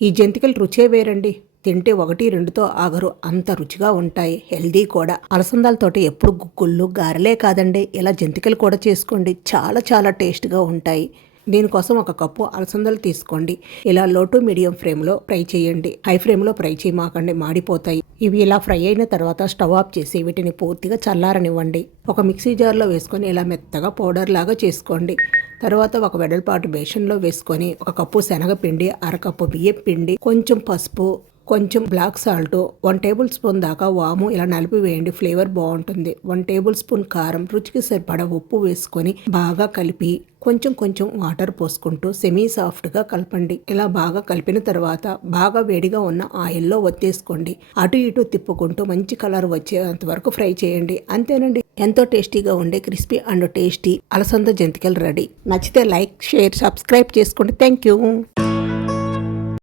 ఈ జంతికలు రుచే వేరండి. తింటే ఒకటి రెండుతో ఆగరు. అంత రుచిగా ఉంటాయి. హెల్దీ కూడా. అలసందాలతోటి ఎప్పుడు గుగ్గుళ్ళు గారెలే కాదండి. ఇలా జంతికలు కూడా చేసుకోండి. చాలా చాలా టేస్ట్గా ఉంటాయి. దీనికోసం ఒక కప్పు అలసందలు తీసుకోండి. ఇలా లో టు మీడియం ఫ్లేమ్లో ఫ్రై చేయండి. హై ఫ్లేమ్లో ఫ్రై చేయమాకండి మాడిపోతాయి. ఇవి ఇలా ఫ్రై అయిన తర్వాత స్టవ్ ఆఫ్ చేసి వీటిని పూర్తిగా చల్లారనివ్వండి. ఒక మిక్సీ జార్లో వేసుకొని ఇలా మెత్తగా పౌడర్ లాగా చేసుకోండి. తర్వాత ఒక వెడల్పాటు బేషన్లో వేసుకొని ఒక కప్పు శనగపిండి అరకప్పు బియ్యం పిండి కొంచెం పసుపు కొంచెం black salt one tablespoon దాకా వాము ఇలా నలిపి వేయండి ఫ్లేవర్ బాగుంటుంది. వన్ టేబుల్ స్పూన్ కారం రుచికి సరిపడా ఉప్పు వేసుకొని బాగా కలిపి కొంచెం కొంచెం వాటర్ పోసుకుంటూ సెమీ సాఫ్ట్గా కలపండి. ఇలా బాగా కలిపిన తర్వాత బాగా వేడిగా ఉన్న ఆయిల్లో ఒత్తేసుకోండి. అటు ఇటు తిప్పుకుంటూ మంచి కలర్ వచ్చేంత వరకు ఫ్రై చేయండి. అంతేనండి? ఎంతో టేస్టీగా ఉండే క్రిస్పీ అండ్ టేస్టీ అలసంద జంతికలు రెడీ. నచ్చితే లైక్ షేర్ సబ్స్క్రైబ్ చేసుకోండి థ్యాంక్ యూ